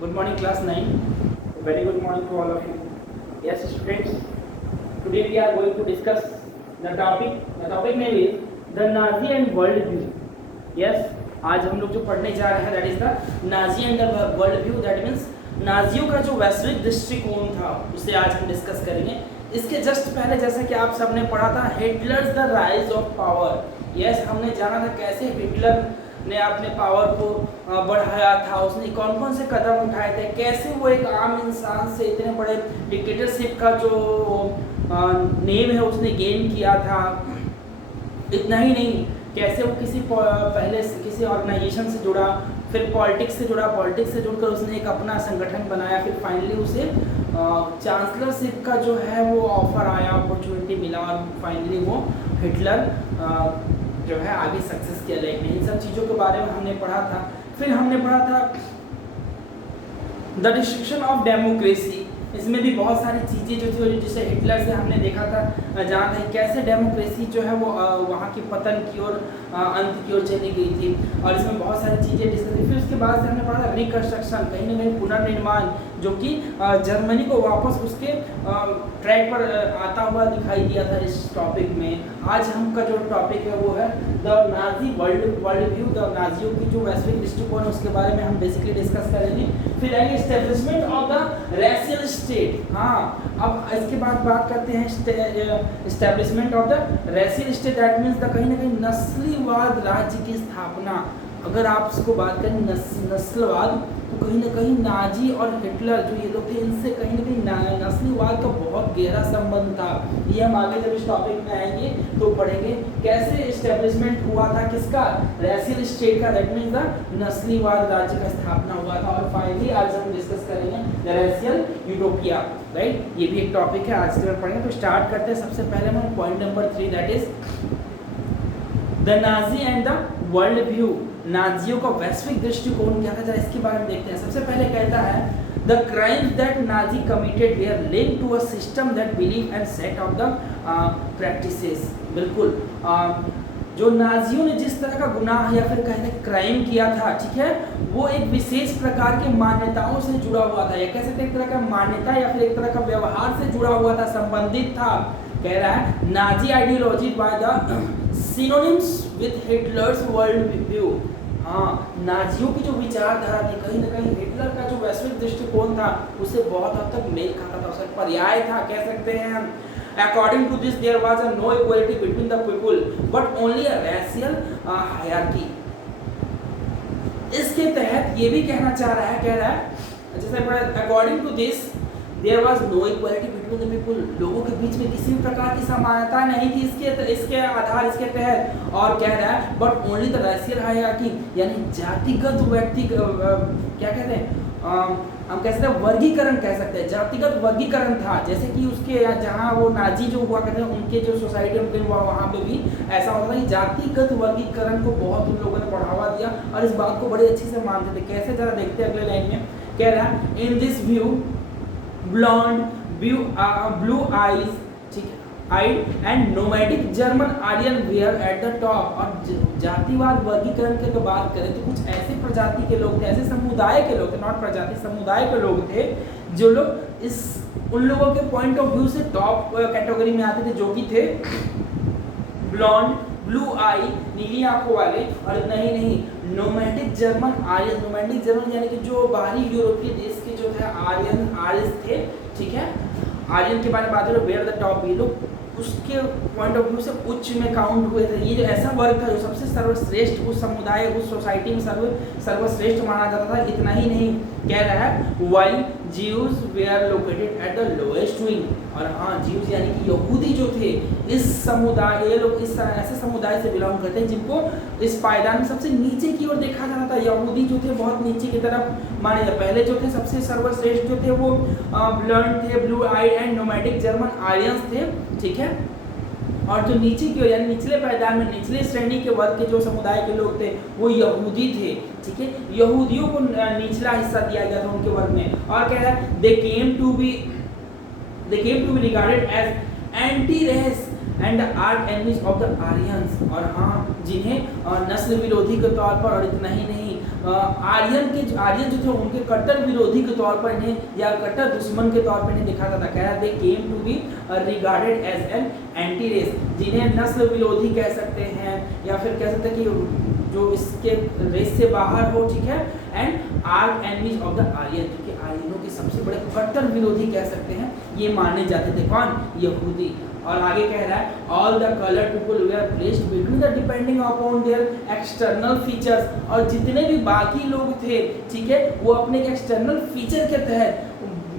Good morning, class 9. Very good morning to all of you. Yes, students. Today we are going to discuss the topic. The topic name is the Nazi and world view. Yes, आज हम लोग जो पढ़ने जा रहे हैं that is the Nazi and the world view. That means नाजियों का जो वैश्विक दृष्टिकोण था उसे आज हम डिस्कस करेंगे. इसके जस्ट पहले जैसा कि आप सबने पढ़ा था Hitler's the rise of power. Yes, हमने जाना था कैसे हिटलर ने अपने पावर को बढ़ाया था, उसने कौन कौन से कदम उठाए थे, कैसे वो एक आम इंसान से इतने बड़े डिक्टेटरशिप का जो नेम है उसने गेन किया था. इतना ही नहीं, कैसे वो पहले किसी ऑर्गेनाइजेशन से जुड़ा, फिर पॉलिटिक्स से जुड़ा, पॉलिटिक्स से जुड़कर उसने एक अपना संगठन बनाया, फिर फाइनली उसे चांसलरशिप का जो है वो ऑफर आया, अपॉर्चुनिटी मिला और फाइनली वो हिटलर जो है आगे सक्सेस किया. लाइफ में इन सब चीज़ों के बारे में हमने पढ़ा था. फिर हमने पढ़ा था द डिस्ट्रक्शन ऑफ डेमोक्रेसी. इसमें भी बहुत सारी चीज़ें जो थी जिसे हिटलर से हमने देखा था, जहाँ था कैसे डेमोक्रेसी जो है वो वहाँ की पतन की ओर, अंत की ओर चली गई थी. और इसमें बहुत सारी चीज़ें डिस्कस की. फिर उसके बाद से हमने पढ़ा था रिकंस्ट्रक्शन, कहीं ना कहीं पुनर्निर्माण, जो कि जर्मनी को वापस उसके ट्रैक पर आता हुआ दिखाई दिया था इस टॉपिक में. आज हमका जो टॉपिक है वो है the Nazi world view. The नाजियों की जो वैश्विक दृष्टिकोण है उसके बारे में हम बेसिकली डिस्कस करेंगे. फिर आएंगे establishment of the racial state. हाँ, अब इसके बाद बात करते हैं establishment of the racial state. That means the कहीं ना कहीं नस्लीवाद राज्य की स्थापना. अगर आप इसको बात करें नस्लवाद, तो कहीं ना कहीं नाजी और हिटलर जो ये लोग थे इनसे कहीं ना कहीं नस्लीवाद का बहुत गहरा संबंध था. ये हम आगे जब इस टॉपिक में आएंगे तो पढ़ेंगे कैसे एस्टेब्लिशमेंट हुआ था किसका, रेशियल स्टेट का. दैट मीन्स द नस्लीवाद राज्य का स्थापना हुआ था. और फाइनली आज हम डिस्कस करेंगे द रेशियल यूटोपिया. राइट, ये भी एक टॉपिक है आज के पढ़ेंगे. तो स्टार्ट करते हैं. सबसे पहले हम point number 3 that is the Nazi and the world view. नाजियों का वैश्विक दृष्टिकोण क्या था इसके बारे में देखते हैं. सबसे पहले कहता है the crimes that Nazi committed were linked to a system that believe and set of the practices. बिल्कुल, जो नाजियों ने जिस तरह का गुनाह या फिर कहते हैं क्राइम किया था, ठीक है, वो एक विशेष प्रकार की मान्यताओं से जुड़ा हुआ था, या कह सकते एक तरह का मान्यता या फिर एक तरह का व्यवहार से जुड़ा हुआ था, संबंधित था. कह रहा है Nazi ideology by the synonyms with Hitler's world view. हाँ, नाजियों की जो विचारधारा थी कहीं ना कहीं हिटलर का जो वैश्विक दृष्टिकोण था उससे बहुत हद तक मेल खाता था, उसका पर्याय था कह सकते हैं हम. According to this, there was a no equality between the people, but only a racial hierarchy. इसके तहत ये भी कहना चाह रहा है, कह रहा है जैसे according to this, there was no equality between the people. लोगों के बीच में किसी भी प्रकार की समानता नहीं थी इसके आधार, इसके तहत. और कह रहा है but only the racial hierarchy, यानी जातिगत व्यक्ति क्या कहते हैं, हम कह सकते हैं वर्गीकरण, कह सकते हैं जातिगत वर्गीकरण था. जैसे कि उसके जहाँ वो नाजी जो हुआ करते हैं उनके जो सोसाइटी उनके वहाँ पे भी ऐसा होता था कि जातिगत वर्गीकरण को बहुत उन लोगों ने बढ़ावा दिया और इस बात को बड़े अच्छे से मानते थे. कैसे जरा देखते हैं अगले लाइन में. कह रहा है in this view blond blue eyes, ठीक है, eyed and nomadic German Aryan were at the top. और जातिवाद वर्गीकरण की बात करें तो कुछ ऐसे प्रजाति के लोग थे, ऐसे समुदाय के लोग थे, नॉट प्रजाति, समुदाय के लोग थे जो लोग उन लोगों के पॉइंट ऑफ व्यू से टॉप कैटेगरी में आते थे, जो कि थे ब्लॉन्ड, ब्लू आई, नीली आंखों वाले. और इतना ही नहीं, nomadic German Aryan. Nomadic German यानी कि जो बाहरी यूरोपीय देश के जो थे आर्यन थे, ठीक है, आर्यन के बारे में बात करें वेयर द टॉप, ये लोग उसके पॉइंट ऑफ व्यू से उच्च में काउंट हुए थे. ये जो ऐसा वर्ग था जो सबसे सर्वश्रेष्ठ उस समुदाय, उस सोसाइटी में सर्वश्रेष्ठ माना जाता था. इतना ही नहीं, कह रहा है why Jews were located at the lowest wing. और हाँ, जीव्स यानी कि यहूदी जो थे इस समुदाय, ये लोग इस ऐसे समुदाय से बिलोंग करते हैं जिनको इस पायदान में सबसे नीचे की ओर देखा जाता था. यहूदी जो थे बहुत नीचे की तरफ माने जाते. पहले जो थे सबसे सर्वश्रेष्ठ जो थे वो ब्लड थे, blue I and nomadic German Aryans थे, ठीक है. और जो नीचे की ओर यानी निचले पायदान में निचले श्रेणी के वर्ग के जो समुदाय के लोग थे वो यहूदी थे, ठीक है. यहूदियों को निचला हिस्सा दिया गया था उनके वर्ग में. और कह रहा है they came to be regarded as anti race and arch enemies of the Aryans. और हाँ, जिन्हें नस्ल विरोधी के तौर पर, और इतना ही नहीं, आर्यन जो थे उनके कट्टर विरोधी के तौर पर इन्हें या कट्टर दुश्मन के तौर पर इन्हें देखा जाता। कह रहा they came to be regarded as an anti race, जिन्हें नस्ल विरोधी कह सकते हैं या फिर कह सकते हैं कि जो इसके रेस से बाहर हो, ठीक है, and arch enemies of the Aryan, जो कि आर्यनों के सबसे बड़े कट्टर विरोधी कह सकते हैं, ये माने जाते थे। कौन? यहूदी। और आगे कह रहा है all the coloured people they were placed between the depending upon their external features, और जितने भी बाकी लोग थे, ठीक है, वो अपने एक्सटर्नल फीचर के तहत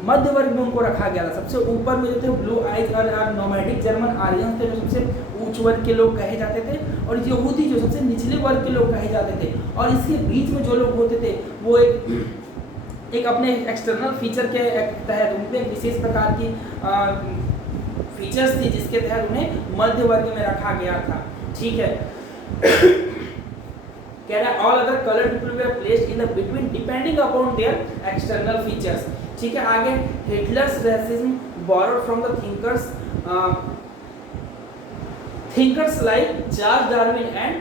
मध्य वर्ग में उनको रखा गया था। सबसे ऊपर में जो थे ब्लू आइज और नोमैडिक जर्मन आर्यन थे, जो सबसे उच्च वर्ग के लोग कहे जाते थे, और यहूदी जो सबसे निचले वर्ग के लोग कहे जाते थे। और इसके बीच में जो लोग होते थे वो एक अपने एक्सटर्नल फीचर के तहत उनपे एक विशेष प्रकार की फीचर्स थी जिसके तहत उन्हें मध्य वर्ग में रखा गया था। ठीक है, कह रहा है all other coloured people they were placed in the between depending upon their external features. ठीक है, आगे Hitler's racism borrowed from the thinkers like Charles Darwin and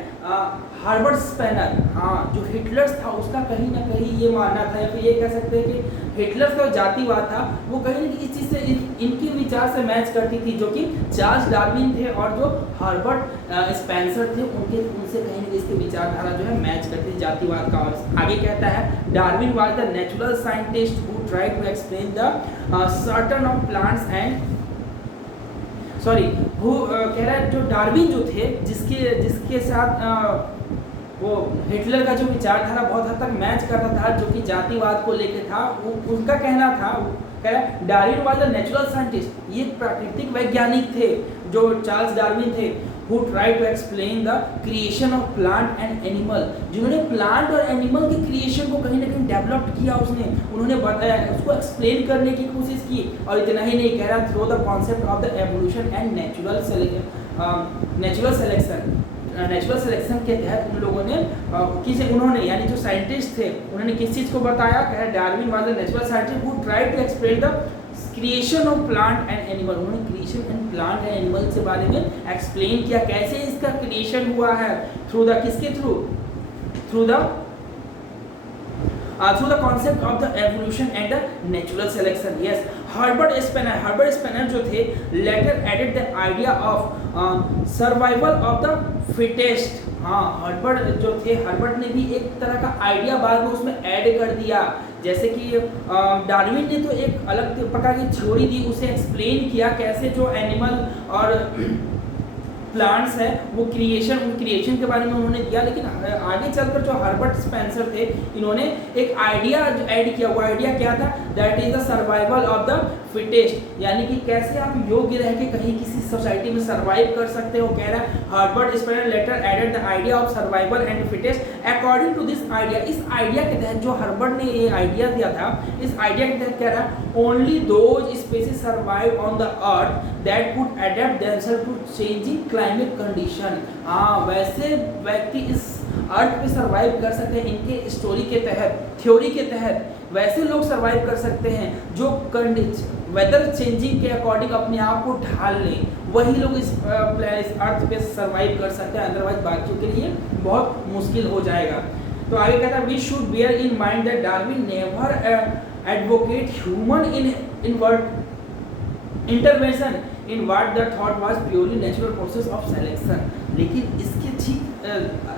Herbert Spencer. हाँ, जो हिटलर्स था उसका कहीं ना कहीं ये मानना था, या फिर ये कह सकते हैं कि हिटलर्स का जातिवाद था वो कहीं ना कहीं इस चीज़ से इनकी विचार से मैच करती थी, जो कि चार्ल्स डार्विन थे और जो हर्बर्ट स्पेंसर थे उनसे कहीं ना कहीं इसकी विचारधारा जो है मैच करती थी जातिवाद का। और आगे कहता है Darwin was the natural scientist who tried to explain the certain of plants and कह रहा है जो डार्विन जो थे जिसके साथ वो हिटलर का जो विचारधारा बहुत हद तक मैच करता था, जो कि जातिवाद को लेके था, वो उनका कहना था, कह रहा है Darwin was the natural scientist, ये प्राकृतिक वैज्ञानिक थे जो चार्ल्स डार्विन थे, who tried to explain the creation of plant and animal, जिन्होंने प्लांट और एनिमल के क्रिएशन को कहीं ना कहीं डेवलप किया, उन्होंने बताया, उसको एक्सप्लेन करने की कोशिश की। और इतना ही नहीं, कह रहा through the concept of the evolution and natural selection के तहत उन लोगों ने उन्होंने यानी जो साइंटिस्ट थे उन्होंने किस चीज़ को बताया? कह रहा Darwin was the natural scientist who tried to explain the creation of plant and animal. उन्होंने creation and plant and animal के बारे में एक्सप्लेन किया, कैसे इसका क्रिएशन हुआ है, थ्रू द किसके through the concept of the evolution and the natural selection. Yes, Herbert Spencer जो थे later added the idea of survival of the fittest. हाँ, हर्बर्ट ने भी एक तरह का आइडिया बाद में उसमें ऐड कर दिया, जैसे कि डार्विन ने तो एक अलग प्रकार की थ्योरी दी, उसे एक्सप्लेन किया कैसे जो एनिमल और प्लांट्स है वो क्रिएशन के बारे में उन्होंने दिया, लेकिन आगे चलकर जो हर्बर्ट स्पेंसर थे इन्होंने एक आइडिया ऐड किया। वो आइडिया क्या था? That is the survival of the fittest, यानी कि कैसे आप योग्य रह के कहीं किसी सोसाइटी में सर्वाइव कर सकते हो। कह रहा है Herbert Spencer later added the idea of survival and fittest according to this idea. इस आइडिया के तहत जो हर्बर्ट ने ये आइडिया दिया था, इस आइडिया के तहत कह रहा है only those species survive on the earth that could adapt themselves to changing climate condition. हाँ, वैसे व्यक्ति इस अर्थ पे सर्वाइव कर सकते हैं, इनके स्टोरी के तहत, थ्योरी के तहत वैसे लोग सर्वाइव कर सकते हैं जो वेदर चेंजिंग के अकॉर्डिंग अपने आप को ढाल लें, वही लोग इस अर्थ पे सर्वाइव कर सकते हैं, अदरवाइज बाकियों के लिए बहुत मुश्किल हो जाएगा। तो आगे कहता है we should bear in mind that Darwin never advocate human intervention in what the thought was purely natural process of selection. लेकिन इसके ठीक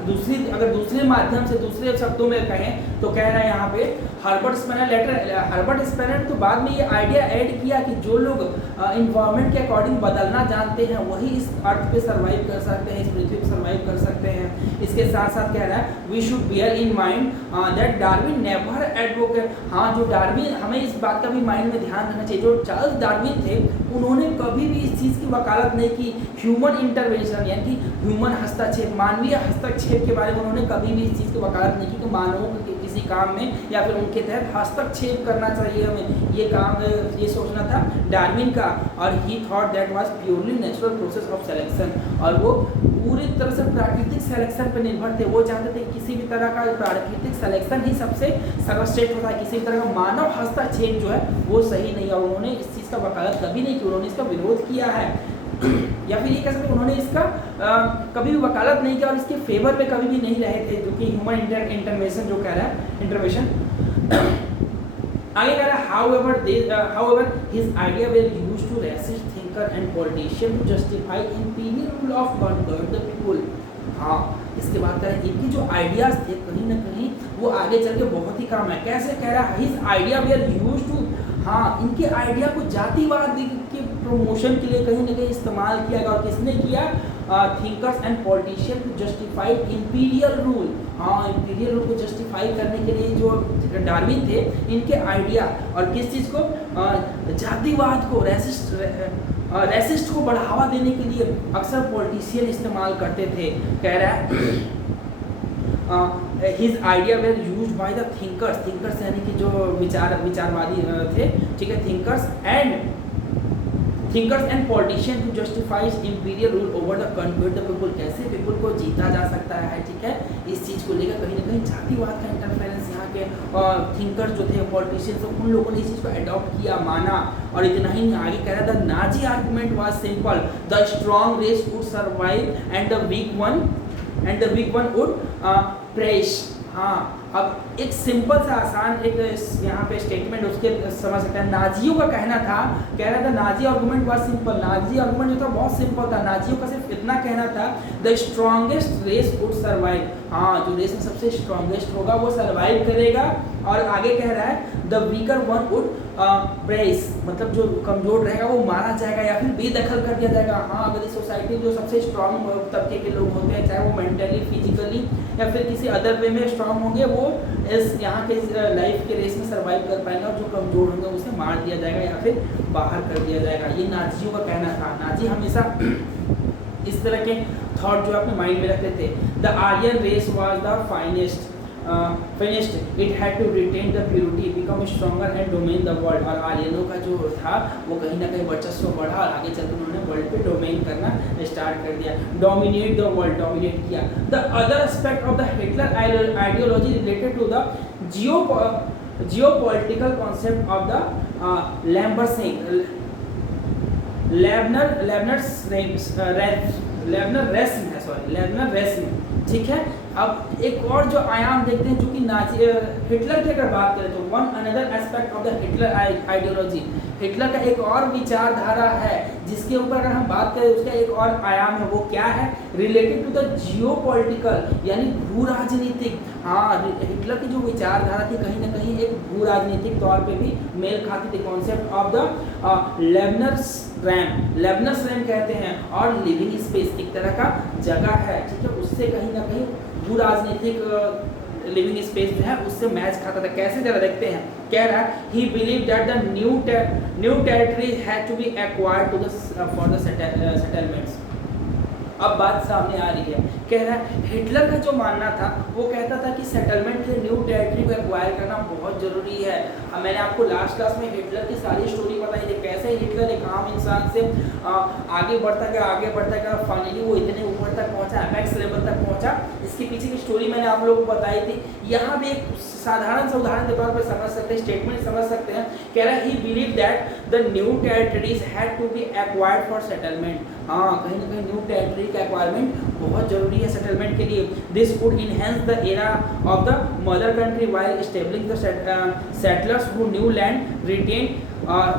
दूसरे माध्यम से दूसरे शब्दों में कहें तो कह रहा है यहाँ पे हर्बर्ट स्पेनर तो बाद में ये आइडिया ऐड किया कि जो लोग इन्वायरमेंट के अकॉर्डिंग बदलना जानते हैं वही इस अर्थ पे सर्वाइव कर सकते हैं, इस पृथ्वी पे सर्वाइव कर सकते हैं। इसके साथ साथ कह रहा है we should bear in mind that Darwin never advocate. हाँ, जो डार्विन, हमें इस बात का भी माइंड में ध्यान रखना चाहिए, जो चार्ल्स डार्विन थे उन्होंने कभी भी इस चीज़ की वकालत नहीं की ह्यूमन इंटरवेंशन, यानी कि ह्यूमन हस्तक्षेप, मानवीय हस्तक्षेप के बारे में उन्होंने कभी भी इस चीज़ की वकालत नहीं की कि मानवों के किसी काम में या फिर उनके तहत हस्तक्षेप करना चाहिए, हमें ये काम ये सोचना था डार्विन का। और ही thought that was purely natural process of selection, और वो पूरी तरह से प्राकृतिक सिलेक्शन पर निर्भर थे। वो जानते थे किसी भी तरह का प्राकृतिक सिलेक्शन ही सबसे सर्वश्रेष्ठ होता है, किसी भी तरह का मानव हस्तक्षेप जो है वो सही नहीं है। उन्होंने इस चीज़ का वकालत कभी नहीं की, उन्होंने इसका विरोध किया है। या फिर ये कह सकते हैं उन्होंने इसका कभी भी वकालत नहीं किया और इसके फेवर में कभी भी नहीं रहे थे, जो कि ह्यूमन इंटरवेंशन जो कह रहा है, इंटरवेंशन। आगे कह रहा है however his idea were used to resist thinker and politician to justify imperial rule of conquer the people। हाँ, इसके बाद कह रहा है इनके जो आइडियाज थे कहीं ना कहीं वो आगे चल के बहुत ही काम है। कैसे कह रहा है, his idea were used to, हाँ, इनके आइडिया को जातिवाद के प्रमोशन के लिए कहीं ना कहीं इस्तेमाल किया गया। और किसने किया? Thinkers and politician to justify imperial rule. हाँ, इंपीरियल रूल को जस्टिफाई करने के लिए जो डार्विन थे, इनके आइडिया और किस चीज़ को, जातिवाद को, रेसिस्ट को बढ़ावा देने के लिए अक्सर पॉलिटिशियन इस्तेमाल करते थे। कह रहा है his idea were used by the thinkers यानी कि जो विचारवादी थे, ठीक है, thinkers and politician to justify imperial rule over the control the people. कैसे पीपल को जीता जा सकता है, ठीक है, इस चीज़ को लेकर कहीं ना कहीं जातिवाद का इंटरफेरेंस यहाँ के थिंकर्स जो थे, पॉलिटिशियंस, तो उन लोगों ने इस चीज़ को अडॉप्ट किया, माना। और इतना ही आगे कह रहा था, Nazi argument was simple, the strong race would survive and the weak one would perish. हाँ, अब एक सिंपल सा आसान एक यहाँ पे स्टेटमेंट उसके समझ सकते हैं। नाजियों का कहना था, कह रहा था नाजी आर्गुमेंट बहुत सिंपल, नाजी आर्गुमेंट जो था बहुत सिंपल था। नाजियों का सिर्फ इतना कहना था, the strongest race would survive. हाँ, जो रेस में सबसे स्ट्रॉन्गेस्ट होगा वो सर्वाइव करेगा। और आगे कह रहा है, the weaker one would press, मतलब जो कमजोर रहेगा वो मारा जाएगा या फिर बेदखल कर दिया जाएगा। हाँ, अगर इस सोसाइटी में जो सबसे स्ट्रॉन्ग तबके के लोग होते हैं, चाहे वो मेंटली, फिजिकली या फिर किसी अदर वे में स्ट्रॉन्ग होंगे, वो इस यहाँ के लाइफ के रेस में सर्वाइव कर पाएंगे। और जो कमजोर होंगे उसे मार दिया जाएगा या फिर बाहर कर दिया जाएगा। ये नाजियों का कहना था। नाजी हमेशा इस तरह के थॉट जो अपने माइंड में रखते थे। The Aryan race was the finest, it had to retain the purity, become stronger and domain the world. और आर्यनों का जो था वो कहीं ना कहीं वर्चस्व बढ़ा और आगे चलकर उन्होंने वर्ल्ड पे डोमेन करना स्टार्ट कर दिया, डोमिनेट द वर्ल्ड, डोमिनेट किया। The other aspect of the Hitler ideology related to the geopolitical concept of the Lebensraum, ठीक है। अब एक और जो आयाम देखते हैं जो कि नाजी हिटलर की अगर बात करें तो one another aspect of the Hitler ideology, Hitler का एक और विचारधारा है जिसके ऊपर अगर हम बात करें, उसका एक और आयाम है। वो क्या है? रिलेटेड टू द जियोपॉलिटिकल, यानी भू राजनीतिक। हाँ, हिटलर की जो विचारधारा थी कहीं ना कहीं एक भू राजनीतिक तौर पे भी मेल खाती थी। कॉन्सेप्ट ऑफ द लेबनर्स रैम कहते हैं, और लिविंग स्पेस एक तरह का जगह है, ठीक है, उससे कहीं ना कहीं भू राजनीतिक लिविंग स्पेस जो है उससे मैच खाता था। कैसे जरा देखते हैं। कह रहा है, he believe that the new territory had to be acquired to the for the settlements. अब बात सामने आ रही है। कह रहा है, हिटलर का जो मानना था वो कहता था कि सेटलमेंट के न्यू टेरिटरी को एक्वायर करना बहुत ज़रूरी है। अब मैंने आपको लास्ट क्लास में हिटलर की सारी स्टोरी बताई थी, कैसे हिटलर एक आम इंसान से आगे बढ़ता गया, फाइनली वो इतने ऊपर तक पहुंचा, एपेक्स लेवल तक पहुंचा। इसके पीछे की स्टोरी मैंने आप लोगों को बताई थी। यहाँ भी एक साधारण से उदाहरण के तौर पर समझ सकते हैं, स्टेटमेंट समझ सकते हैं। कह रहा है, he believe that the new territories had to be acquired for settlement. हाँ, कहीं ना कहीं न्यू टेरिटरी का एक्वायरमेंट बहुत जरूरी है सेटलमेंट के लिए। This would enhance the era of the mother country while stabling the settlers who new land retain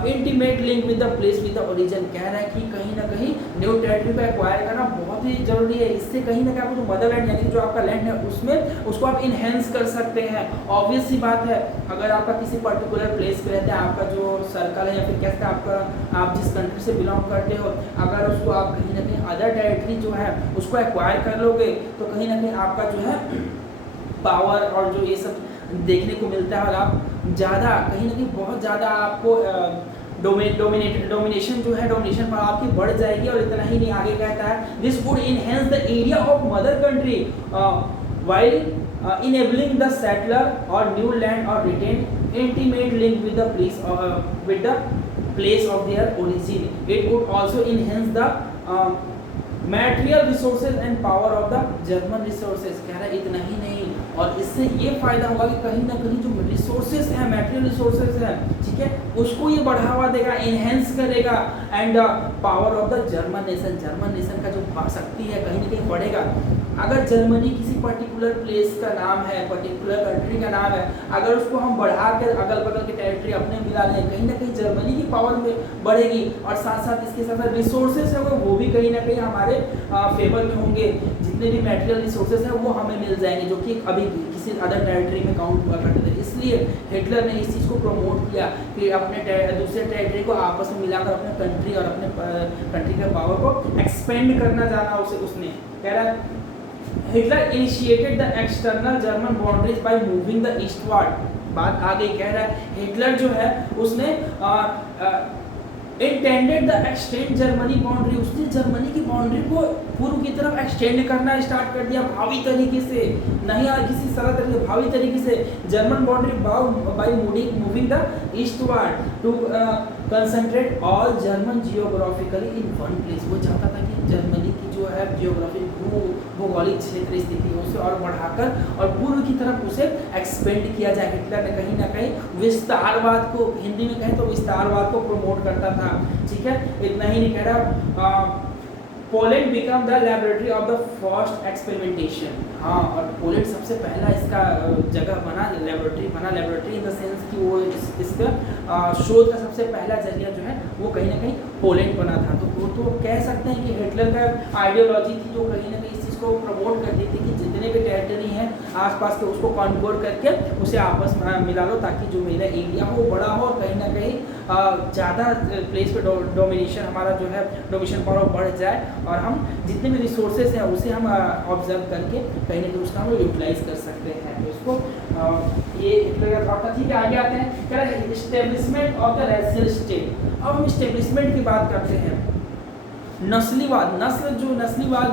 intimate link with the place with the origin. कह रहा है कि कहीं ना कहीं न्यू टेरिटरी को एक्वायर करना बहुत ही जरूरी है। इससे कहीं ना कहीं आपको जो मदर लैंड यानी जो आपका लैंड है उसमें उसको आप इनहेंस कर सकते हैं। ऑब्वियस सी बात है, अगर आपका किसी पर्टिकुलर प्लेस पे रहते हैं, आपका जो सर्कल है या फिर कहते हैं आपका आप जिस कंट्री से बिलोंग करते हो, अगर उसको आप कहीं ना कहीं अदर टेरिटरी जो है उसको एक्वायर कर लोगे तो कहीं ना कहीं आपका जो है पावर और जो ये सब देखने को मिलता है, और आप ज़्यादा कहीं ना कहीं बहुत ज़्यादा आपको डोमिनेशन जो है, डोमिनेशन पर आपकी बढ़ जाएगी। और इतना ही नहीं, आगे कहता है, this would enhance the area of mother country while enabling the settler और न्यू लैंड और retain intimate link with the place of their origin. It would also enhance the material resources and power of the German resources। कह रहा है इतना ही नहीं, और इससे ये फायदा होगा कि कहीं ना कहीं जो रिसोर्सेज हैं, मटेरियल रिसोर्सेज हैं, ठीक है, उसको ये बढ़ावा देगा, इनहेंस करेगा। And power of the German nation का जो शक्ति है कहीं ना कहीं बढ़ेगा। अगर जर्मनी किसी पर्टिकुलर प्लेस का नाम है, पर्टिकुलर कंट्री का नाम है, अगर उसको हम बढ़ा कर अगल बगल के टेरिटरी अपने मिला लें, कहीं ना कहीं जर्मनी की पावर में बढ़ेगी और साथ साथ इसके साथ साथ रिसोर्सेज है वो भी कहीं ना कहीं हमारे फेवर में होंगे। जितने भी मेटेरियल रिसोर्सेज हैं वो हमें मिल जाएंगे, जो कि अभी किसी अदर टेरिटरी में काउंट हुआ करते थे। इसलिए हिटलर ने इस चीज़ को प्रमोट किया कि अपने दूसरे टेरिटरी को आपस में मिलाकर अपने कंट्री और अपने कंट्री के पावर को एक्सपेंड करना जाना उसने कह रहा है। Hitler initiated the external German boundaries bye moving the eastward. बात आगे कह रहा है हिटलर जो है उसने intended the extend Germany boundary, उसने जर्मनी की बाउंड्री को पूर्व की तरफ एक्सटेंड करना स्टार्ट कर दिया भावी तरीके से, नहीं यार किसी सरल तरीके, भावी तरीके से। German boundary by moving the eastward to concentrate all German geographically in one place. वो चाहता था कि जर्मनी की जो है जियोग्राफिक भौगोलिक क्षेत्र स्थिति उसे और बढ़ाकर और पूर्व की तरफ उसे एक्सपेंड किया जाए। हिटलर ने कहीं ना कहीं विस्तारवाद को, हिंदी में कहें तो विस्तारवाद को प्रमोट करता था, ठीक है। इतना ही नहीं कह रहा, Poland become the laboratory of the first experimentation. हाँ, और पोलैंड सबसे पहला इसका जगह बना, लैबोरेटरी इन द सेंस कि वो इसका शोध का सबसे पहला जरिया जो है वो कहीं ना कहीं पोलैंड बना था। तो कह सकते हैं कि हिटलर का आइडियोलॉजी थी जो कहीं ना कहीं इस चीज़ को प्रमोट करती थी कि जितने भी टेरिटरी हैं आसपास के उसको कॉन्कोर करके उसे आपस में मिला लो, ताकि जो मेरा एरिया हो बड़ा हो और कहीं ना कहीं ज़्यादा प्लेस पे डोमिनेशन हमारा जो है डोमिनेशन पावर बढ़ जाए और हम जितने भी रिसोर्सेज हैं उसे हम ऑब्जर्व करके कहीं ना कहीं उसका हम यूटिलाइज कर सकते हैं। तो इसको ये हिटलर का थॉट था, ठीक है। आगे आते हैं, क्या है establishment of the racial state. अब हम एस्टेब्लिशमेंट की बात करते हैं। नस्लीवाद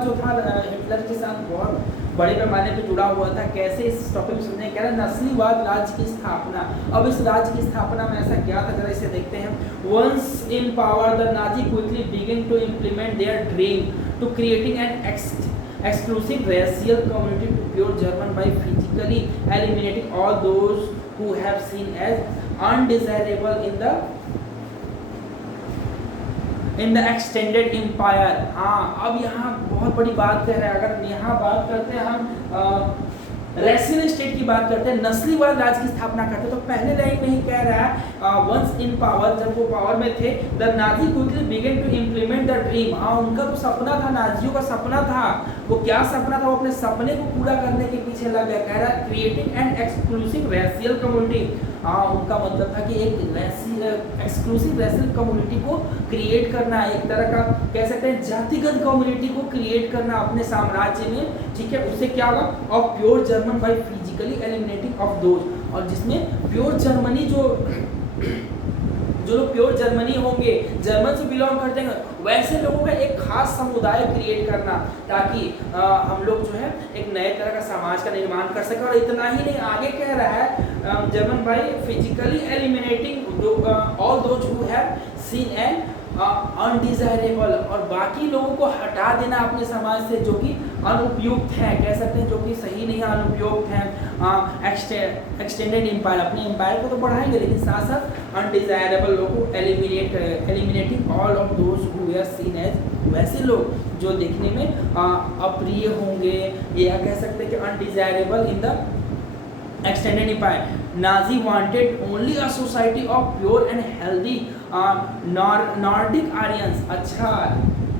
जो था हिटलर के साथ बहुत बड़े पैमाने पे जुड़ा हुआ था। कैसे इस टॉपिक में समझने, कह रहा है नस्लीवाद राज्य की स्थापना। अब इस राज्य की स्थापना में ऐसा क्या था, जरा इसे देखते हैं। Once in power the Nazi quickly begin to implement their dream to creating an exclusive racial community to pure German by physically eliminating all those who have seen as undesirable in the extended empire। हाँ, अब यहाँ बहुत बड़ी बात कर रहे हैं। अगर यहाँ बात करते हैं हम रेशियल स्टेट की बात करते हैं, नस्लीवाद राज्य की स्थापना करते हैं, तो पहले लाइन में ही कह रहा है वंस इन पावर, जब वो पावर में थे, the Nazi quickly begin to implement the dream. हाँ, उनका तो सपना था, नाजियों का सपना था। वो क्या सपना था, वो अपने सपने को पूरा करने के पीछे लग गया। कह रहा है creating an exclusive racial community. हाँ, उनका मतलब था कि एक एक्सक्लूसिव रेशियल कम्युनिटी को क्रिएट करना, एक तरह का कह सकते हैं जातिगत कम्युनिटी को क्रिएट करना अपने साम्राज्य में, ठीक है। उससे क्या होगा, of pure German by physically eliminating of those, और जिसमें प्योर जर्मनी जो लोग प्योर जर्मनी होंगे, जर्मन से बिलोंग करते हैं, वैसे लोगों का एक खास समुदाय क्रिएट करना, ताकि हम लोग जो है एक नए तरह का समाज का निर्माण कर सकें। और इतना ही नहीं, आगे कह रहा है German by physically eliminating all those who have seen and undesirable, और बाकी लोगों को हटा देना अपने समाज से जो कि अनुपयुक्त हैं, कह सकते हैं जो कि सही नहीं है, अनुपयुक्त हैं। एक्सटेंडेड एम्पायर, अपने एम्पायर को तो बढ़ाएंगे लेकिन साथ साथ अनडिजायरेबल लोगों को eliminating all of those who are seen as, वैसे लोग जो देखने में अप्रिय होंगे या कह सकते हैं कि undesirable in the extended empire. Nazi wanted only a society of pure and healthy Nordic Aryans। अच्छा,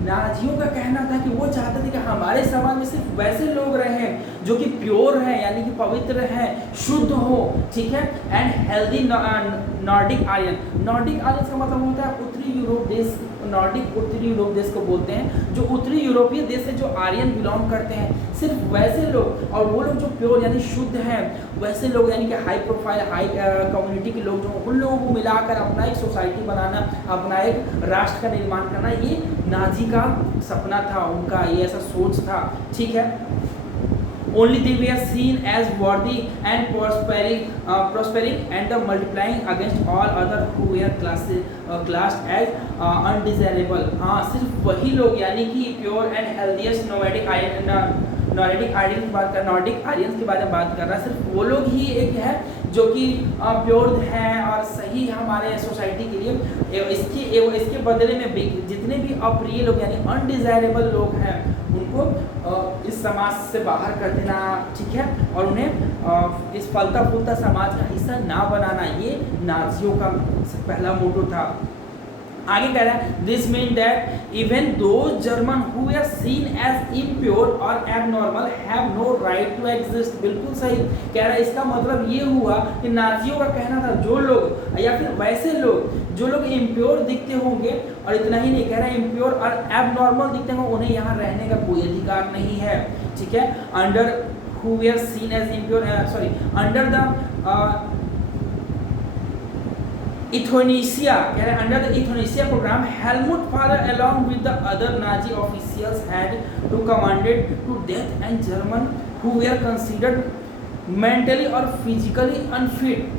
नाजियों का कहना था कि वो चाहते थे कि हमारे समाज में सिर्फ वैसे लोग रहें जो कि प्योर हैं, यानी कि पवित्र हैं, शुद्ध हो, ठीक है। And healthy Nordic Aryan. Nordic Aryan का मतलब होता है उत्तरी यूरोप देश, नॉर्डिक उत्तरी यूरोप देश को बोलते हैं, जो उत्तरी यूरोपीय देश से जो आर्यन बिलोंग करते हैं, सिर्फ वैसे लोग, और वो लोग जो प्योर यानी शुद्ध हैं, वैसे लोग यानी कि हाई प्रोफाइल हाई कम्युनिटी के लोग, जो उन लोगों को मिलाकर अपना एक सोसाइटी बनाना, अपना एक राष्ट्र का निर्माण करना, ये नाजी का सपना था, उनका ये ऐसा सोच था, ठीक है। Only they were seen as worthy and prospering and multiplying against all other who were classed as undesirable। हाँ, सिर्फ वही लोग यानी कि pure and healthiest Nordic Aryan की बात कर, नॉर्डिक आर्यंस के बारे में बात कर रहा है। सिर्फ वो लोग ही एक है जो कि प्योर हैं और सही हमारे सोसाइटी के लिए। इसके बदले में जितने भी अप्रिय लोग यानी अनडिजायरेबल लोग हैं उनको इस समाज से बाहर कर देना, ठीक है, और उन्हें इस फलता फूलता समाज का हिस्सा ना बनाना, ये नाजियों का पहला मोटो था। आगे कह रहा है this mean that even though German who are seen as impure और abnormal have no right to exist. बिल्कुल सही कह रहा है। इसका मतलब ये हुआ कि नाजियों का कहना था जो लोग या फिर वैसे लोग जो लोग इम्प्योर दिखते होंगे, और इतना ही नहीं कह रहा है इम्प्योर और एबनॉर्मल दिखते होंगे, उन्हें यहाँ रहने का कोई अधिकार नहीं है, ठीक है। Under who are seen as impure under the Euthanasia, under the euthanasia program, Helmut Father along with the other Nazi officials had to commanded to death and German who were considered mentally or physically unfit।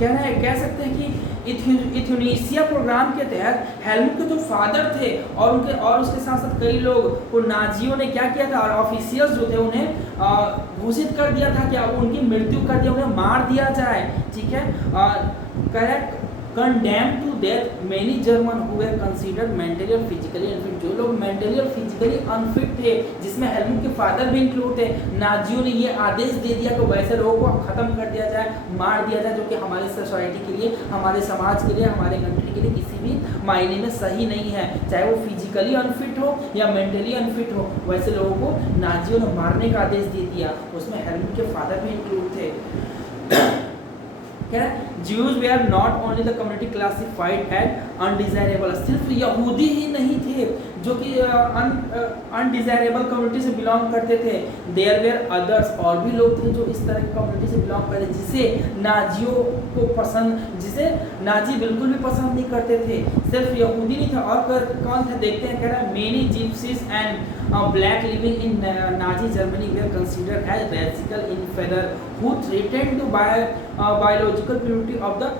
कह सकते हैं कि इथुनीसिया programme के तहत Helmut के जो father थे और उसके साथ साथ कई लोग को नाजियों ने क्या किया था, और ऑफिशियल्स जो थे उन्हें घोषित कर दिया था कि उनकी मृत्यु कर दिया, उन्हें मार दिया जाए, ठीक है। Correct condemned to death many German who were considered mentally और physically unfit। जो लोग mentally और physically unfit थे, जिसमें हेलमुट के फादर भी इंक्लूड थे, नाजियों ने ये आदेश दे दिया कि वैसे लोगों को खत्म कर दिया जाए, मार दिया जाए, जो कि हमारे सोसाइटी के लिए, हमारे समाज के लिए, हमारे कंट्री के लिए किसी भी मायने में सही नहीं है। चाहे वो फिजिकली अनफिट हो या मेंटली अनफिट हो, वैसे लोगों को नाजियों ने मारने का आदेश दे दिया। उसमें हेलमुट के फादर भी इंक्लूड थे। Jews were not only the community classified as undesirable, सिर्फ यहूदी ही नहीं थे जो कि अनडिजायरेबल कम्युनिटी से बिलोंग करते थे। देयर वेयर अदर्स, और भी लोग थे जो इस तरह की कम्युनिटी से बिलोंग करते जिसे नाजियों को पसंद, जिसे नाजी बिल्कुल भी पसंद नहीं करते थे। सिर्फ यहूदी नहीं था, और कौन थे देखते हैं। कह रहा है many gypsies and black living in Nazi Germany were considered as racial inferior who threatened the biological purity of the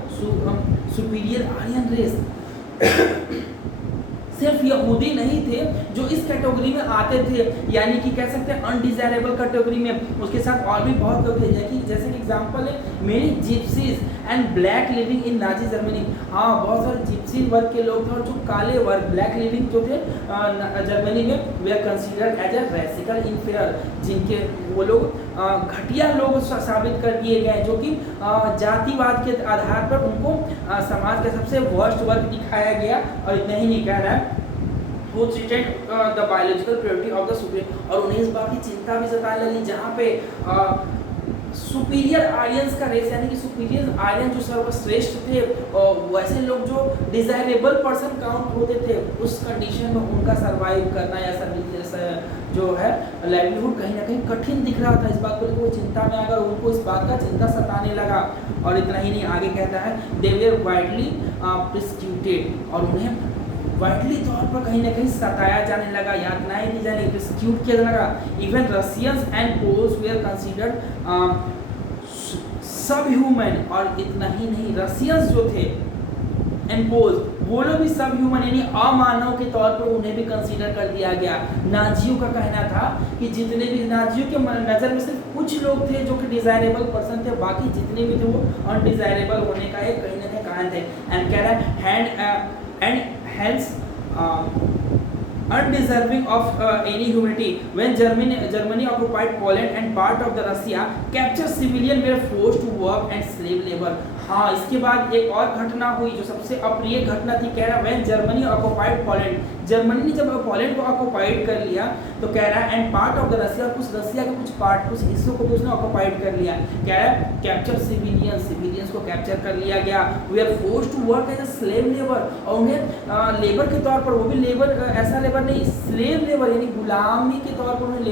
superior Aryan race। सिर्फ यहूदी नहीं थे जो इस कैटेगरी में आते थे, यानी कि कह सकते हैं अनडिजायरेबल कैटेगरी में। उसके साथ और भी बहुत लोग थे, जैसे कि एग्जांपल है many gypsies and black living in Nazi Germany. हाँ, बहुत सारे जिप्सी वर्ग के लोग थे और जो काले वर्ग ब्लैक लिविंग जो थे जर्मनी में, वे are considered as a racially inferior, जिनके वो लोग घटिया लोग साबित कर दिए गए, जो कि जातिवाद के आधार पर उनको समाज का सबसे वर्स्ट वर्ग दिखाया गया। और इतना ही नहीं कह रहा है who treated the biological purity of the superior, और उन्हें इस बात की चिंता भी सताने लगी जहाँ पे सुपीरियर आर्यंस का रेस, यानी कि सुपीरियर आर्यन जो सर्वश्रेष्ठ थे, वैसे लोग जो डिजायरेबल पर्सन काउंट होते थे, उस कंडीशन में उनका सरवाइव करना या जो है लाइवलीहुड कहीं ना कहीं कठिन दिख रहा था। इस बात को लेकर वो चिंता में आकर उनको इस बात का चिंता सताने लगा। और इतना ही नहीं, आगे कहता है दे वर वाइडली प्रोसिक्यूटेड, और उन्हें वाइडली तौर पर कहीं ना कहीं सताया जाने लगा, यातनाएं दी जाने, प्रोसिक्यूट किया जाने लगा। Even Russians and Poles were considered subhuman, और इतना ही नहीं, रशियंस जो थे एंड पोल्स, वो लोग भी सब ह्यूमन यानी अमानव के तौर पर उन्हें भी कंसीडर कर दिया गया। नाजियों का कहना था कि जितने भी नाजियों के नज़र में सिर्फ कुछ लोग थे जो कि डिजायरेबल पर्सन थे, बाकी जितने भी थे वो अनडिजायरेबल होने का एक कहीं ना कहीं कारण थे। एंड कह रहा है hence undeserving of any humanity when Germany occupied Poland and part of the Russia captured civilian were forced to work and slave labor। हाँ, इसके बाद एक और घटना हुई जो सबसे अप्रिय घटना थी। कह रहा है when Germany occupied Poland, Germany ने जब पोलैंड को ऑक्युपाइड कर लिया, तो कह रहा है and part of the Russia, कुछ रशिया के कुछ पार्ट, कुछ हिस्सों को भी उसने ऑक्युपाइड कर लिया। कह रहा है कैप्चर सिविलियंस को कैप्चर कर लिया गया। We are forced to work as a slave labour, और उन्हें लेबर के तौर पर, वो भी लेबर ऐसा लेबर नहीं, स्लेव लेबर यानी गुलामी के तौर पर उन्हें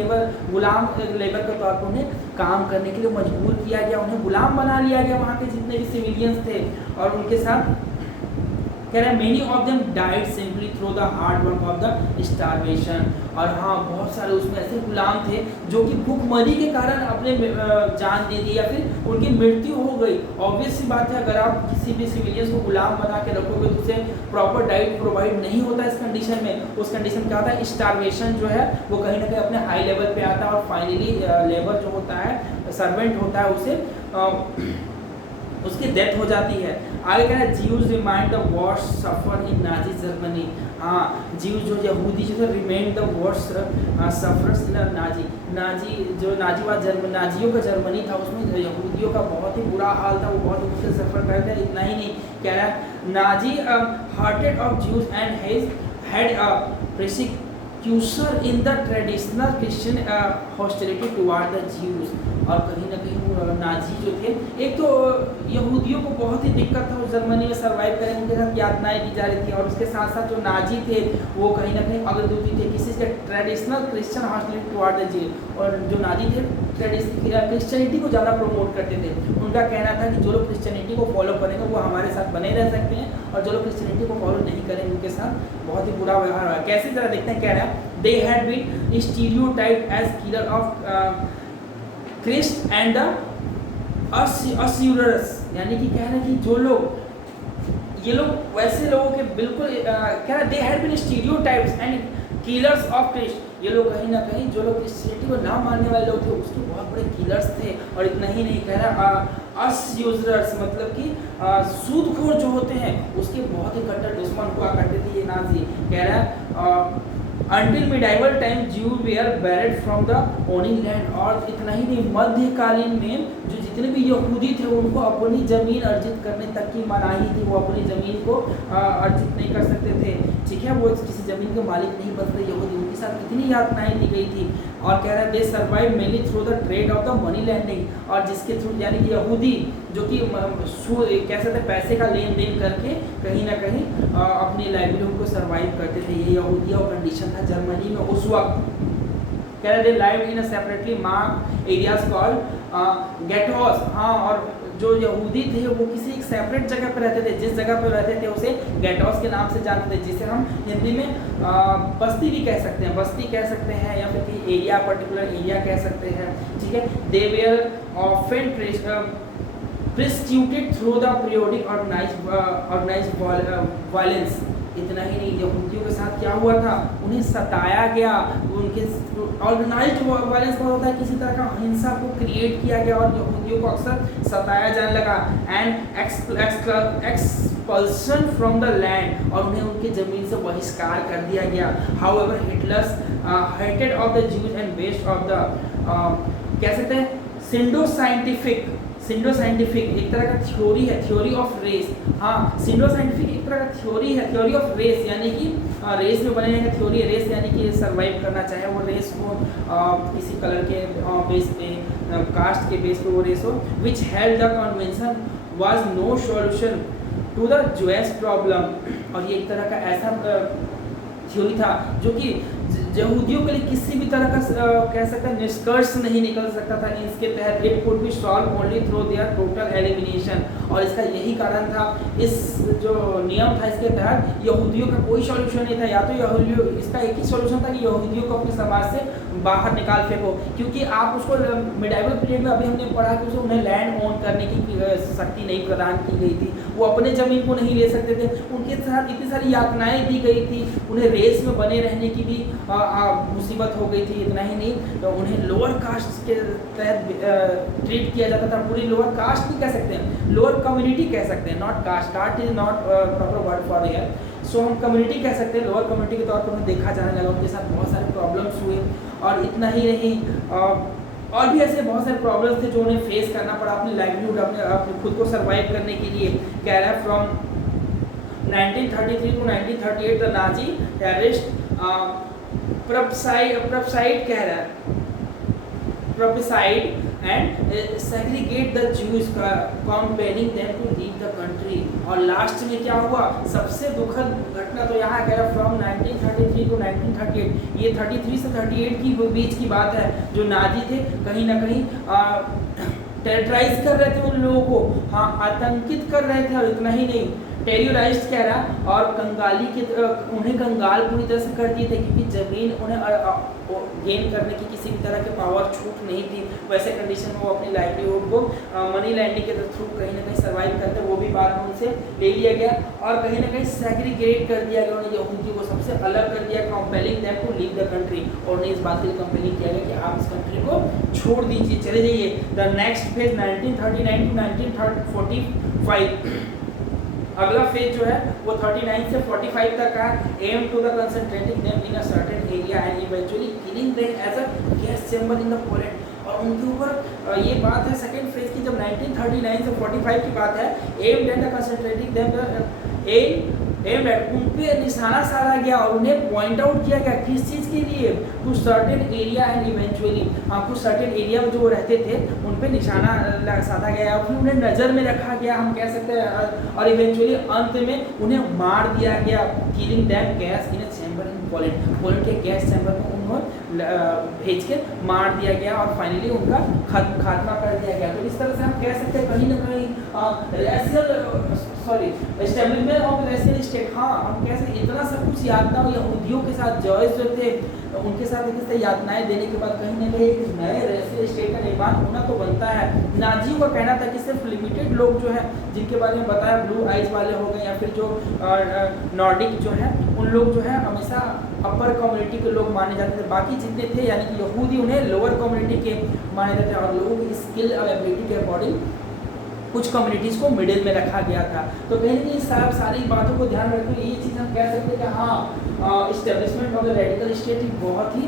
गुलाम लेबर के तौर पर उन्हें काम करने के लिए मजबूर किया गया, उन्हें गुलाम बना लिया गया वहाँ के जितने भी सिविलियंस थे। और उनके साथ कह रहे हैं many of them died simply through the hard work of the starvation. और हाँ, बहुत सारे उसमें ऐसे गुलाम थे जो कि भूखमरी के कारण अपने जान दे दी या फिर उनकी मृत्यु हो गई। ऑब्वियस सी बात है, अगर आप किसी भी सिविलियंस को गुलाम बना के रखोगे तो उसे प्रॉपर डाइट प्रोवाइड नहीं होता इस कंडीशन में। उस कंडीशन क्या होता है, स्टारवेशन जो है वो कहीं ना कहीं अपने हाई लेवल पे आता है और फाइनली लेबर जो होता है, सर्वेंट होता है, उसे उसकी डेथ हो जाती है। आगे कह रहा है Jews remained the worst suffer in Nazi Germany. हाँ, जीव जो यहूदी जो थे remain the worst sufferers in Nazi जो नाजीवाद नाजियों का जर्मनी था, उसमें यहूदियों का बहुत ही बुरा हाल था, वो बहुत मुश्किल सफर करते थे। इतना ही नहीं, कह रहा है Nazi hearted of Jews and had a prosecution in the traditional Christian hostility toward the Jews. और कहीं ना कहीं वो नाजी जो थे, एक तो यहूदियों को बहुत ही दिक्कत था उस जर्मनी में सर्वाइव करने, उनके साथ यातनाएं दी जा रही थी, और उसके साथ साथ जो नाजी थे वो कहीं ना कहीं अग्रदूती थे किसी से traditional Christian hostility toward the ज्यू। और जो नाजी थे क्रिश्चियनिटी को ज़्यादा प्रमोट करते थे। उनका कहना था कि जो लोग क्रिश्चियनिटी को फॉलो करेंगे वो हमारे साथ बने रह सकते हैं, और जो लोग क्रिश्चियनिटी को फॉलो नहीं करेंगे उनके साथ बहुत ही बुरा व्यवहार हुआ। कैसी तरह देखते हैं, कह रहा है they had been stereotyped as killer of Christ and the usurers. यानी कि कह रहे हैं कि जो लोग, ये लोग वैसे लोगों के बिल्कुल कह रहे they had been stereotypes and killers of Christ. ये लोग कहीं ना कहीं जो लोग क्रिश्चियनिटी को ना मानने वाले लोग थे उसके बहुत बड़े किलर्स थे। और इतना ही नहीं, कह रहा अस्यूजर्स मतलब कि सूदखोर जो होते हैं उसके बहुत ही कट्टर दुश्मन हुआ करते थे ये नाजी। कह रहा Until medieval time Jews were buried from the owning land। और इतना ही नहीं, मध्यकालीन में जो जितने भी यहूदी थे उनको अपनी ज़मीन अर्जित करने तक की मनाही थी, वो अपनी ज़मीन को अर्जित नहीं कर सकते थे। ठीक है, वो किसी ज़मीन के मालिक नहीं बनते यहूदी, उनके साथ कितनी यातनाएं दी गई थी। और कह रहा है they survive mainly through the trade of the money lending. और जिसके थ्रू यानी कि यहूदी जो कि कह सकते हैं पैसे का लेन देन करके कहीं ना कहीं अपनी लाइवलीहुड को सर्वाइव करते थे। ये यहूदियों का कंडीशन था जर्मनी में उस वक्त। कह रहे they live in a separately marked areas called ghettos. हाँ, और जो यहूदी थे वो किसी एक सेपरेट जगह पर रहते थे, जिस जगह पर रहते थे उसे गेटोस के नाम से जानते थे, जिसे हम हिंदी में बस्ती भी कह सकते हैं, बस्ती कह सकते हैं, या फिर एरिया, पर्टिकुलर एरिया कह सकते हैं। ठीक है, they were often persecuted through the periodic organised violence. इतना ही नहीं, यहूदियों के साथ क्या हुआ था, उन्हें सताया गया, उनके ऑर्गेनाइज्ड वायलेंस बहुत होता है, किसी तरह का हिंसा को क्रिएट किया गया और यहूदियों को अक्सर सताया जाने लगा। And expulsion from the land, और उन्हें उनके ज़मीन से बहिष्कार कर दिया गया। However Hitler's hated of the Jews and based of the कह सकते हैं सिंडो साइंटिफिक एक तरह का थ्योरी है, थ्योरी ऑफ रेस। हाँ, सिंडो साइंटिफिक एक तरह का थ्योरी है, थ्योरी ऑफ रेस, यानी कि रेस में बने का थ्योरी है। रेस यानी कि सर्वाइव करना चाहे वो रेस हो किसी कलर के बेस पे, कास्ट के बेस पे वो रेस हो। Which held the convention was no solution to the Jewish problem. और ये एक तरह का ऐसा थ्योरी था जो कि यहूदियों के लिए किसी भी तरह का कह सकते हैं निष्कर्ष नहीं निकल सकता था। इसके तहत it could be solve only through their total elimination. और इसका यही कारण था, इस जो नियम था इसके तहत यहूदियों का कोई सॉल्यूशन नहीं था। या तो यहूदियों, इसका एक ही सॉल्यूशन था कि यहूदियों को अपने समाज से बाहर निकाल फेंको, क्योंकि आप उसको मिडाइवल पीरियड में अभी हमने पढ़ा कि उसे उन्हें लैंड ओन करने की शक्ति नहीं प्रदान की गई थी, वो अपने ज़मीन को नहीं ले सकते थे, उनके साथ इतनी सारी यातनाएं दी गई थी, उन्हें रेस में बने रहने की भी मुसीबत हो गई थी। इतना ही नहीं, तो उन्हें लोअर कास्ट के तहत ट्रीट किया जाता था। पूरी लोअर कास्ट नहीं कह सकते हैं, लोअर कम्युनिटी कह सकते हैं, not caste. Caste is not proper word for here, so हम कम्युनिटी कह सकते हैं। लोअर कम्युनिटी के तौर पर उन्हें देखा जाने लगा, उनके साथ बहुत सारे प्रॉब्लम्स हुए। और इतना ही नहीं, और भी ऐसे बहुत सारे प्रॉब्लम्स थे जो उन्हें फेस करना पड़ा अपनी लाइवलीहुड, अपने खुद को सर्वाइव करने के लिए। कह रहा है from 1933 to 1938 the Nazi terrorist prophesied कह रहा है prophesied and segregate the Jews, compelling them to leave the country। और लास्ट में क्या हुआ, सबसे दुखद घटना तो यहाँ कह रहा फ्रॉम 1933 to 1938, ये 33 से 38 की बीच की बात है। जो नाजी थे कहीं ना कहीं टेरराइज कर रहे थे उन लोगों को, हाँ आतंकित कर रहे थे। और इतना ही नहीं, टेरियोराइज्ड कह रहा और कंगाली के उन्हें कंगाल पूरी तरह से कर दिए थे, क्योंकि ज़मीन उन्हें गेन करने की किसी भी तरह की पावर छूट नहीं थी। वैसे कंडीशन में वो अपनी लाइवलीहुड को मनी लैंडिंग के थ्रू कहीं ना कहीं सर्वाइव करते, वो भी बाद में उनसे ले लिया गया और कहीं ना कहीं सेग्रीगेट कर दिया गया, उन्हें यहूदी को सबसे अलग कर दिया, compelling them to leave the country, और उन्हें इस बात के लिए कंपेलिंग किया गया कि आप इस कंट्री को छोड़ दीजिए, चले जाइए। द नेक्स्ट फेज 1939 टू 1945, अगला फेज जो है वो 39 से 45 तक का, aim to the concentrating them in a certain area and eventually killing them as a gas chamber in the Poland. और उनके ऊपर ये बात है सेकेंड फेज की, जब 1939 से 45 की बात है, aim and concentrating them aim उन पे निशाना साधा गया और उन्हें पॉइंट आउट किया गया किस चीज़ के लिए, to certain area and eventually, कुछ सर्टेन एरिया में जो वो रहते थे उन पे निशाना साधा गया, फिर उन्हें नज़र में रखा गया हम कह सकते हैं, और इवेंचुअली अंत में उन्हें मार दिया गया, killing them gas in a chamber in Poland, Poland के गैस चैम्बर में उन्हें भेज के मार दिया गया और फाइनली उनका खात्मा कर दिया गया। तो इस तरह से हम कह सकते हैं कहीं ना कहीं एस्टेब्लिशमेंट ऑफ रेशियल स्टेट, हाँ हम कैसे इतना सब कुछ यातना यहूदियों के साथ जॉयस जो थे उनके साथ इस तरह यातनाएं देने के बाद कहीं ना कहीं एक नए रेशियल स्टेट का निर्माण होना तो बनता है। नाजियों का कहना था कि सिर्फ लिमिटेड लोग जो है जिनके बारे में बताया, ब्लू आइज वाले हो गए या फिर जो नॉर्डिक जो है उन लोग जो है हमेशा अपर कम्युनिटी के लोग माने जाते थे, बाकी जितने थे यानी कि यहूदी उन्हें लोअर कम्युनिटी के माने जाते थे, और लोगों की स्किल और एबिलिटी के अकॉर्डिंग कुछ कम्युनिटीज़ को मिडिल में रखा गया था। तो कहीं ना कहीं सारी बातों को ध्यान रखते हुए ये चीज़ हम कह सकते हैं कि हाँ establishment of the radical state बहुत ही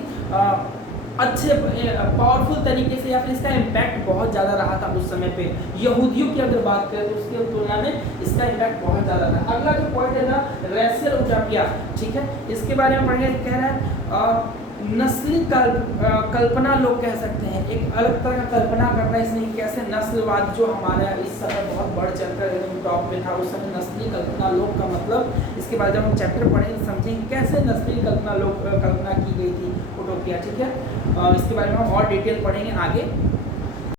अच्छे पावरफुल तरीके से, या फिर इसका इम्पैक्ट बहुत ज़्यादा रहा था उस समय पे। यहूदियों की अगर बात करें तो उसकी तुलना में इसका इम्पैक्ट बहुत ज़्यादा था। अगला जो पॉइंट है ना रेशियल उटोपिया, ठीक है, इसके बारे में पढ़ेंगे। कह रहे हैं नस्ली कल्पना लोग कह सकते हैं, एक अलग तरह का कल्पना करना, इसमें कैसे नस्लवाद जो हमारा इस समय बहुत बढ़ चलकर एकदम टॉप पे था, उस समय नस्ली कल्पना लोग का मतलब, इसके बाद जब हम चैप्टर पढ़ेंगे समझेंगे कैसे नस्ली कल्पना की गई थी उटोपिया, ठीक है। इसके बारे में हम और डिटेल पढ़ेंगे आगे।